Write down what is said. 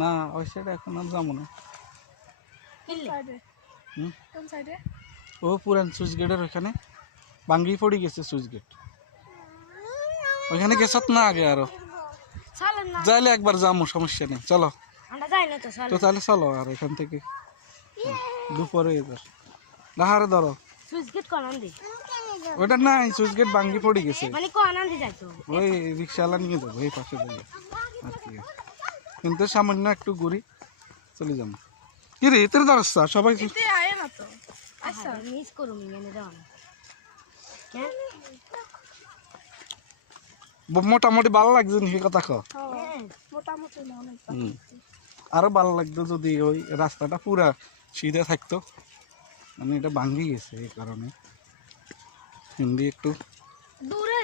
না ওই সাইডে এখন আর যাবো না। ও পুরান সুইচ গেটের ওইখানে ভাঙ্গি পড়ে গেছে সুইচ গেট, ওইখানে গেছত না আগে আরো যাইলে একবার যাবো, সমস্যা নেই, চলো। তো তাহলে চলো, আর এখান থেকে দুপুরে এবার লাহারে ধরো ওইটা নাই, সুইচ গেট ভাঙ্গি পড়ে গেছে, ওই রিক্সাওয়ালা নিয়ে যাবো এই পাশে যাবো আর কি, কিন্তু সামান্য একটু ঘুরি চলে যাবো। কি রে এতে দাঁড়াচ্ছা সবাই? মোটামুটি ভালো লাগছে নাকি কথা কো? আরো ভালো লাগতো যদি ওই রাস্তাটা পুরা সিধে থাকতো, মানে এটা ভাঙ্গি গেছে এই কারণে হিন্দি একটু দূরে